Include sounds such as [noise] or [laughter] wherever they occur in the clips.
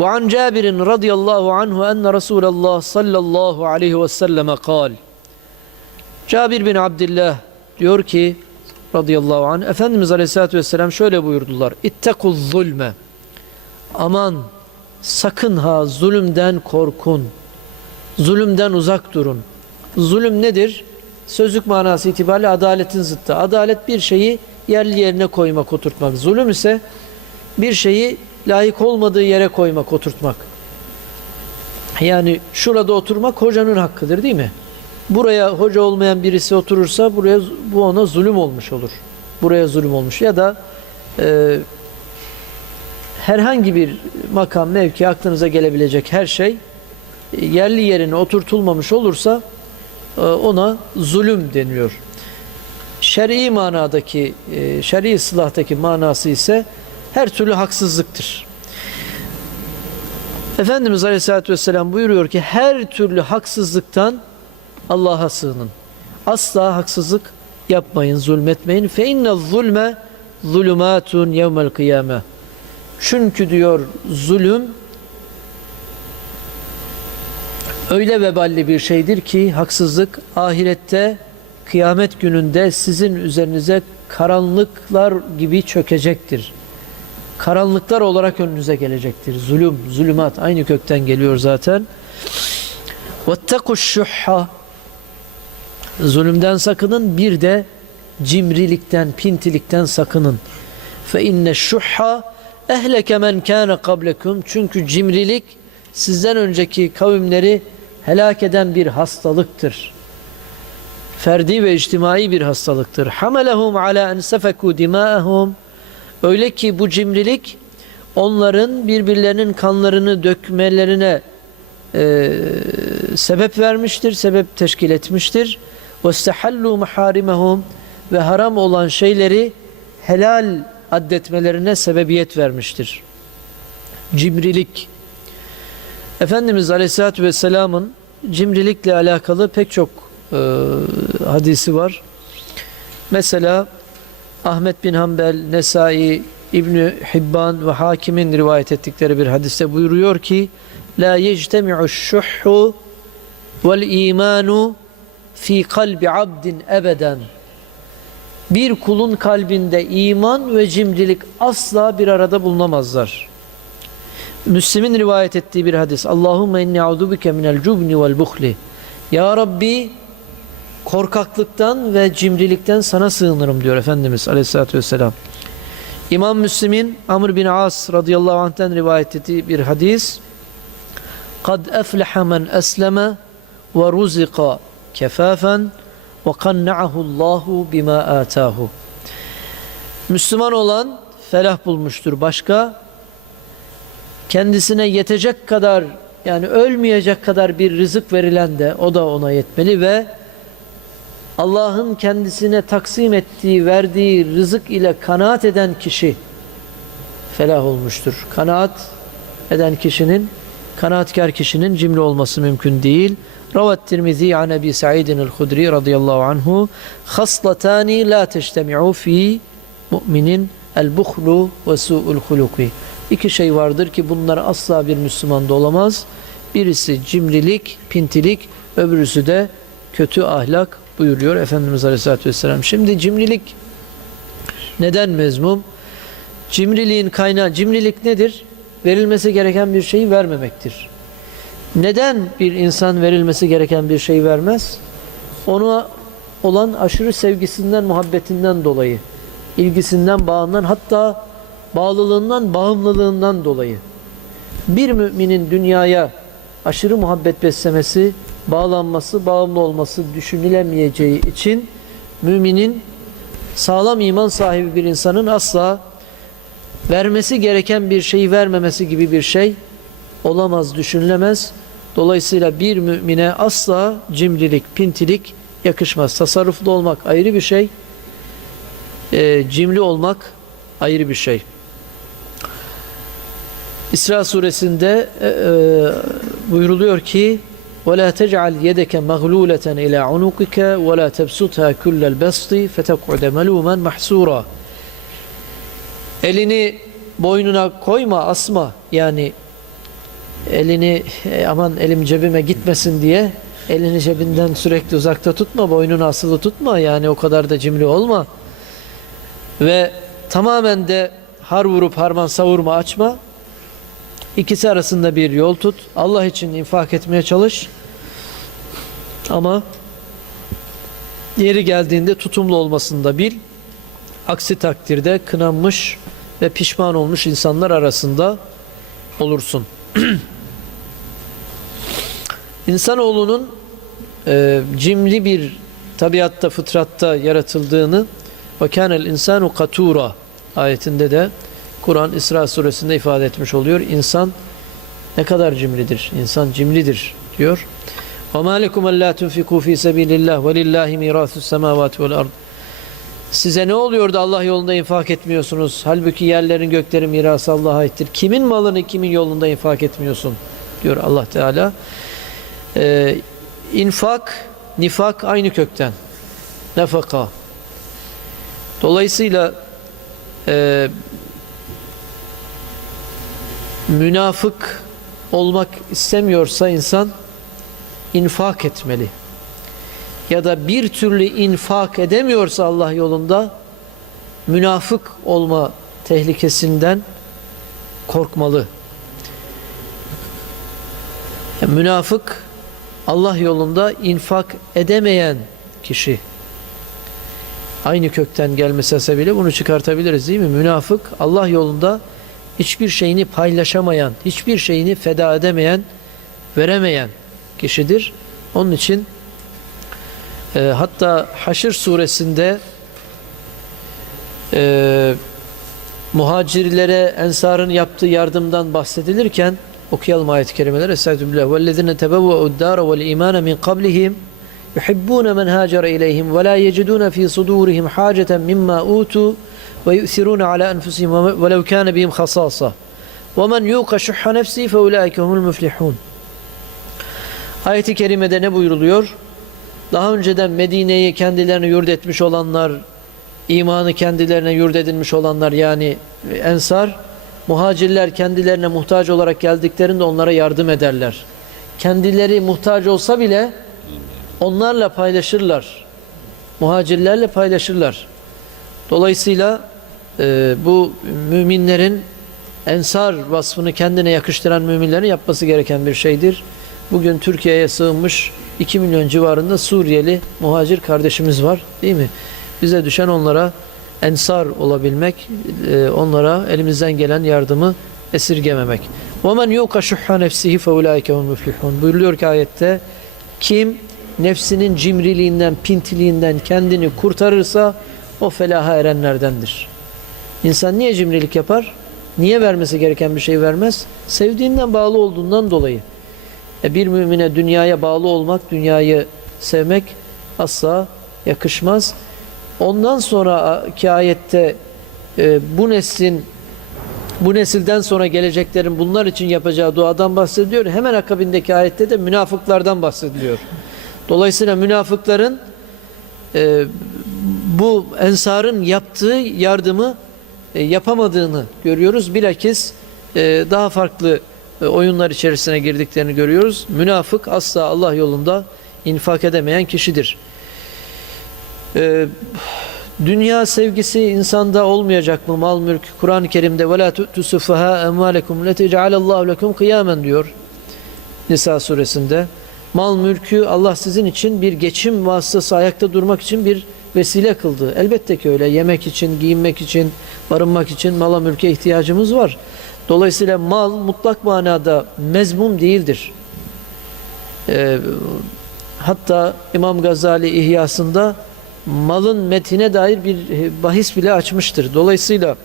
وعن جابر رضي الله عنه أن رسول الله صلى الله عليه وسلم قال Cabir bin Abdullah diyor ki radıyallahu anh Efendimiz Aleyhisselatü Vesselam şöyle buyurdular İttekul zulme aman sakın ha zulümden korkun zulümden uzak durun zulüm nedir? Sözlük manası itibariyle adaletin zıttı. Adalet bir şeyi yerli yerine koymak, oturtmak. Zulüm ise bir şeyi layık olmadığı yere koymak, oturtmak. Yani şurada oturmak hocanın hakkıdır değil mi? Buraya hoca olmayan birisi oturursa buraya bu ona zulüm olmuş olur. Buraya zulüm olmuş ya da e, herhangi bir makam, mevki aklınıza gelebilecek her şey e, yerli yerine oturtulmamış olursa e, ona zulüm deniliyor. Şer'i manadaki, e, şer'i ıslahtaki manası ise her türlü haksızlıktır. Efendimiz Aleyhisselatü Vesselam buyuruyor ki her türlü haksızlıktan Allah'a sığının. Asla haksızlık yapmayın, zulmetmeyin. Fe inne zulme zulümatun yevmel kıyame. Çünkü diyor zulüm öyle veballi bir şeydir ki haksızlık ahirette kıyamet gününde sizin üzerinize karanlıklar gibi çökecektir Karanlıklar olarak önünüze gelecektir. Zulüm, zulümat aynı kökten geliyor zaten. وَاتَّقُوا الشُّحَّ Zulümden sakının bir de cimrilikten, pintilikten sakının. فَاِنَّ الشُّحَّ ehleke men kâne kablekum çünkü cimrilik sizden önceki kavimleri helak eden bir hastalıktır. Ferdi ve içtimai bir hastalıktır. Hamelehum ala en sefeku dima'ahum öyle ki bu cimrilik onların birbirlerinin kanlarını dökmelerine e, sebep vermiştir, sebep teşkil etmiştir. وَاسْتَحَلُّوا مَحَارِمَهُمْ ve haram olan şeyleri helal addetmelerine sebebiyet vermiştir. Cimrilik. Efendimiz Aleyhisselatü Vesselam'ın cimrilikle alakalı pek çok e, hadisi var. Mesela Ahmet bin Hanbel, Nesai, İbni Hibban ve Hakim'in rivayet ettikleri bir hadiste buyuruyor ki La yectemi'u şuhhu vel imanu fi kalbi abdin ebeden bir kulun kalbinde iman ve cimrilik asla bir arada bulunamazlar. Müslim'in rivayet ettiği bir hadis. Allahümme inni audubike minel cubni vel buhli. Ya Rabbi korkaklıktan ve cimrilikten sana sığınırım diyor Efendimiz Aleyhisselatü Vesselam. İmam Müslim'in Amr bin As radıyallahu anh'ten rivayet ettiği bir hadis. Men esleme ve ruzika kefafen ve kanna'ahu Allahu bima atahu. Müslüman olan felah bulmuştur. Başka kendisine yetecek kadar yani ölmeyecek kadar bir rızık verilen de o da ona yetmeli ve Allah'ın kendisine taksim ettiği, verdiği rızık ile kanaat eden kişi felah olmuştur. Kanaat eden kişinin, kanaatkar kişinin cimri olması mümkün değil. Ravat Tirmizi an Ebi Sa'idin el-Hudri radıyallahu anhu haslatani la teştemi'u fi müminin el-buhlu ve su'ul huluki. İki şey vardır ki bunlar asla bir Müslümanda olamaz. Birisi cimrilik, pintilik, öbürüsü de kötü ahlak buyuruyor Efendimiz Aleyhisselatü Vesselam. Şimdi cimrilik neden mezmum? Cimriliğin kaynağı, cimrilik nedir? Verilmesi gereken bir şeyi vermemektir. Neden bir insan verilmesi gereken bir şey vermez? Ona olan aşırı sevgisinden, muhabbetinden dolayı, ilgisinden, bağından, hatta bağlılığından, bağımlılığından dolayı. Bir müminin dünyaya aşırı muhabbet beslemesi, bağlanması, bağımlı olması düşünülemeyeceği için müminin sağlam iman sahibi bir insanın asla vermesi gereken bir şeyi vermemesi gibi bir şey olamaz, düşünülemez. Dolayısıyla bir mümine asla cimrilik, pintilik yakışmaz. Tasarruflu olmak ayrı bir şey, e, cimri olmak ayrı bir şey. İsra suresinde e, e, buyuruluyor ki وَلَا تَجْعَلْ يَدَكَ مَغْلُولَةً إِلَى عُنُقِكَ وَلَا تَبْسُطْهَا كُلَّ الْبَسْطِ فَتَقْعُدَ مَلُومًا مَحْسُورًا Elini boynuna koyma, asma. Yani elini e, aman elim cebime gitmesin diye elini cebinden sürekli uzakta tutma, boynunu asılı tutma. Yani o kadar da cimri olma. Ve tamamen de har vurup harman savurma açma. İkisi arasında bir yol tut. Allah için infak etmeye çalış. Ama yeri geldiğinde tutumlu olmasını da bil. Aksi takdirde kınanmış ve pişman olmuş insanlar arasında olursun. [clears throat] İnsanoğlunun e, cimri bir tabiatta, fıtratta yaratıldığını ve kânel insanu katura ayetinde de Kur'an İsra suresinde ifade etmiş oluyor. İnsan ne kadar cimridir? İnsan cimridir diyor. وَمَا لَكُمْ أَلَّا تُنْفِقُوا ف۪ي سَب۪يلِ اللّٰهِ وَلِلّٰهِ مِيرَاثُ السَّمَاوَاتِ وَالْأَرْضِ Size ne oluyor da Allah yolunda infak etmiyorsunuz? Halbuki yerlerin göklerin mirası Allah'a aittir. Kimin malını kimin yolunda infak etmiyorsun? Diyor Allah Teala. Ee, infak, nifak aynı kökten. Nefaka. Dolayısıyla e, münafık olmak istemiyorsa insan infak etmeli. Ya da bir türlü infak edemiyorsa Allah yolunda münafık olma tehlikesinden korkmalı. Yani münafık Allah yolunda infak edemeyen kişi. Aynı kökten gelmesi sebebiyle bunu çıkartabiliriz değil mi? Münafık Allah yolunda hiçbir şeyini paylaşamayan, hiçbir şeyini feda edemeyen, veremeyen kişidir. Onun için e, hatta Haşr suresinde e, muhacirlere ensarın yaptığı yardımdan bahsedilirken okuyalım ayet-i kerimeleri. Estağfirullah. وَالَّذِينَ تَبَوَّعُوا الدَّارَ وَالْاِيمَانَ مِنْ قَبْلِهِمْ يُحِبُّونَ مَنْ هَاجَرَ إِلَيْهِمْ وَلَا يَجِدُونَ فِي صُدُورِهِمْ حَاجَةً مِمَّا ve yu'sirûne alâ enfusihim ve lev kâne bihim hasâsa. Ve men yuqa şuhha nefsi fe ulâike humul müflihûn. Ayet-i kerimede ne buyuruluyor? Daha önceden Medine'yi kendilerine yurt etmiş olanlar, imanı kendilerine yurt edinmiş olanlar yani ensar, muhacirler kendilerine muhtaç olarak geldiklerinde onlara yardım ederler. Kendileri muhtaç olsa bile onlarla paylaşırlar. Muhacirlerle paylaşırlar. Dolayısıyla e, bu müminlerin ensar vasfını kendine yakıştıran müminlerin yapması gereken bir şeydir. Bugün Türkiye'ye sığınmış 2 milyon civarında Suriyeli muhacir kardeşimiz var değil mi? Bize düşen onlara ensar olabilmek, e, onlara elimizden gelen yardımı esirgememek. وَمَنْ يُوْقَ شُحَّ نَفْسِهِ فَاُولَٰئِكَ هُمْ مُفْلِحُونَ Buyuruluyor ki ayette kim nefsinin cimriliğinden, pintiliğinden kendini kurtarırsa o felaha erenlerdendir. İnsan niye cimrilik yapar? Niye vermesi gereken bir şey vermez? Sevdiğinden bağlı olduğundan dolayı. E bir mümine dünyaya bağlı olmak, dünyayı sevmek asla yakışmaz. Ondan sonraki ayette e, bu neslin bu nesilden sonra geleceklerin bunlar için yapacağı duadan bahsediyor. Hemen akabindeki ayette de münafıklardan bahsediliyor. Dolayısıyla münafıkların e, bu ensarın yaptığı yardımı e, yapamadığını görüyoruz. Bilakis e, daha farklı e, oyunlar içerisine girdiklerini görüyoruz. Münafık asla Allah yolunda infak edemeyen kişidir. Dünya sevgisi insanda olmayacak mı? Mal mülk Kur'an-ı Kerim'de ve la tu'tusufaha emvalekum letec'alallahu lekum kıyamen diyor. Nisa suresinde. Mal mülkü Allah sizin için bir geçim vasıtası ayakta durmak için bir vesile kıldı. Elbette ki öyle. Yemek için, giyinmek için, barınmak için mala mülke ihtiyacımız var. Dolayısıyla mal mutlak manada mezmum değildir. Ee, hatta İmam Gazali İhyasında malın metine dair bir bahis bile açmıştır. Dolayısıyla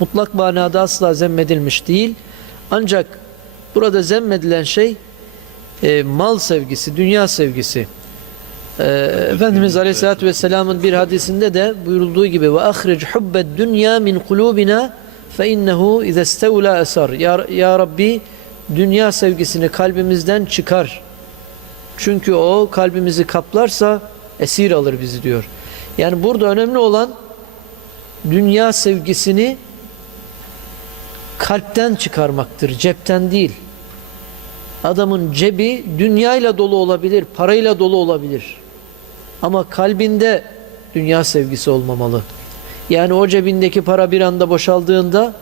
mutlak manada asla zemmedilmiş değil. Ancak burada zemmedilen şey e, mal sevgisi, dünya sevgisi. E, Efendimiz Aleyhisselatü Vesselam'ın bir hadisinde de buyurulduğu gibi ve ahric hubbed dünya min kulubina fe innehu ize stevla esar. Ya, ya Rabbi dünya sevgisini kalbimizden çıkar. Çünkü o kalbimizi kaplarsa esir alır bizi diyor. Yani burada önemli olan dünya sevgisini kalpten çıkarmaktır, cepten değil. Adamın cebi dünyayla dolu olabilir, parayla dolu olabilir. Ama kalbinde dünya sevgisi olmamalı. Yani o cebindeki para bir anda boşaldığında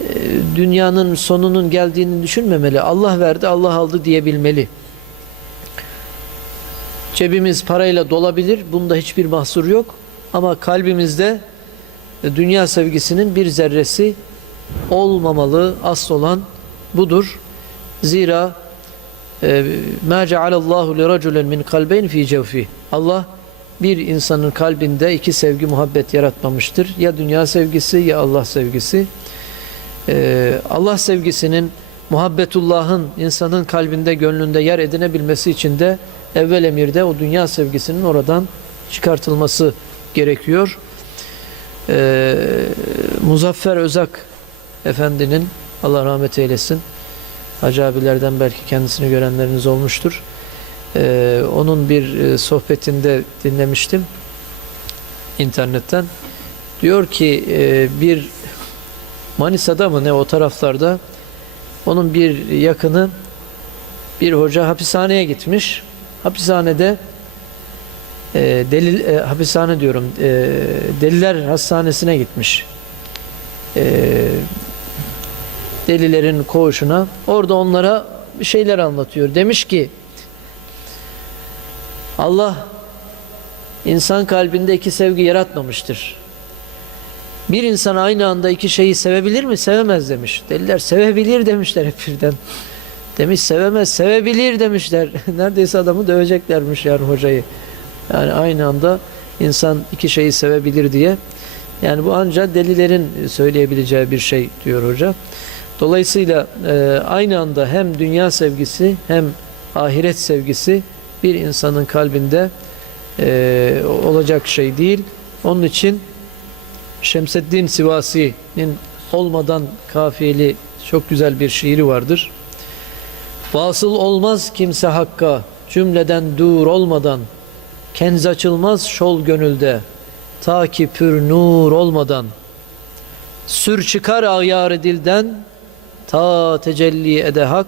e, dünyanın sonunun geldiğini düşünmemeli. Allah verdi, Allah aldı diyebilmeli. Cebimiz parayla dolabilir. Bunda hiçbir mahsur yok. Ama kalbimizde dünya sevgisinin bir zerresi olmamalı. Asıl olan budur. Zira مَا جَعَلَ اللّٰهُ لِرَجُلًا مِنْ قَلْبَيْنِ ف۪ي جَوْفِهِ Allah bir insanın kalbinde iki sevgi muhabbet yaratmamıştır. Ya dünya sevgisi ya Allah sevgisi. Ee, Allah sevgisinin muhabbetullahın insanın kalbinde gönlünde yer edinebilmesi için de evvel emirde o dünya sevgisinin oradan çıkartılması gerekiyor. Ee, Muzaffer Özak Efendinin Allah rahmet eylesin Hacı abilerden belki kendisini görenleriniz olmuştur. Ee, onun bir e, sohbetinde dinlemiştim internetten. Diyor ki e, bir Manisa'da mı ne o taraflarda onun bir yakını bir hoca hapishaneye gitmiş. Hapishanede e, delil e, hapishane diyorum e, deliler hastanesine gitmiş. E, delilerin koğuşuna. Orada onlara bir şeyler anlatıyor. Demiş ki Allah insan kalbinde iki sevgi yaratmamıştır. Bir insan aynı anda iki şeyi sevebilir mi? Sevemez demiş. Deliler sevebilir demişler hep birden. Demiş sevemez, sevebilir demişler. [laughs] Neredeyse adamı döveceklermiş yani hocayı. Yani aynı anda insan iki şeyi sevebilir diye. Yani bu ancak delilerin söyleyebileceği bir şey diyor hoca. Dolayısıyla e, aynı anda hem dünya sevgisi hem ahiret sevgisi bir insanın kalbinde e, olacak şey değil. Onun için Şemseddin Sivasi'nin olmadan kafiyeli çok güzel bir şiiri vardır. Vasıl olmaz kimse hakka cümleden dur olmadan kenz açılmaz şol gönülde ta ki pür nur olmadan sür çıkar ağyar dilden ta tecelli ede hak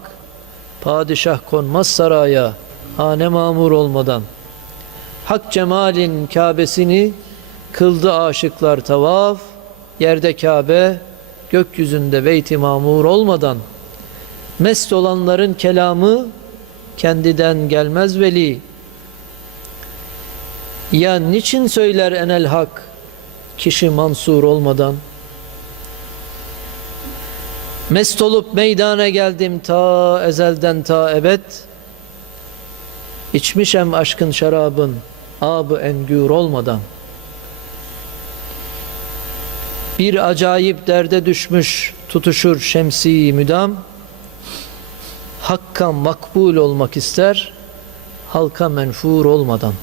padişah konmaz saraya hane mamur olmadan. Hak cemalin Kabe'sini kıldı aşıklar tavaf yerde Kabe gökyüzünde beyti mamur olmadan. Mest olanların kelamı kendiden gelmez veli. Ya niçin söyler enel hak kişi mansur olmadan Mest olup meydana geldim ta ezelden ta ebed. İçmişem aşkın şarabın abı engür olmadan. Bir acayip derde düşmüş tutuşur şemsi müdam. Hakka makbul olmak ister halka menfur olmadan.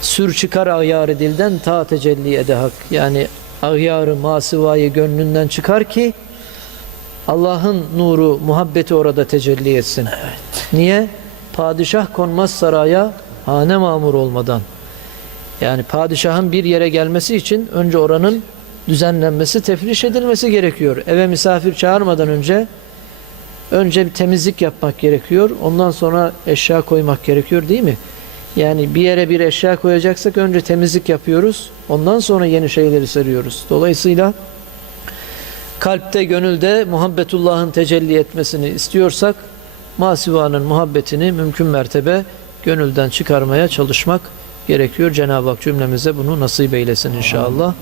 Sür çıkar ağyarı dilden ta tecelli ede hak. Yani ağyarı masivayı gönlünden çıkar ki Allah'ın nuru, muhabbeti orada tecelli etsin. Evet. Niye? Padişah konmaz saraya hane mamur olmadan. Yani padişahın bir yere gelmesi için önce oranın düzenlenmesi, tefriş edilmesi gerekiyor. Eve misafir çağırmadan önce önce bir temizlik yapmak gerekiyor. Ondan sonra eşya koymak gerekiyor değil mi? Yani bir yere bir eşya koyacaksak önce temizlik yapıyoruz. Ondan sonra yeni şeyleri seriyoruz. Dolayısıyla kalpte, gönülde muhabbetullah'ın tecelli etmesini istiyorsak masivanın muhabbetini mümkün mertebe gönülden çıkarmaya çalışmak gerekiyor. Cenab-ı Hak cümlemize bunu nasip eylesin inşallah.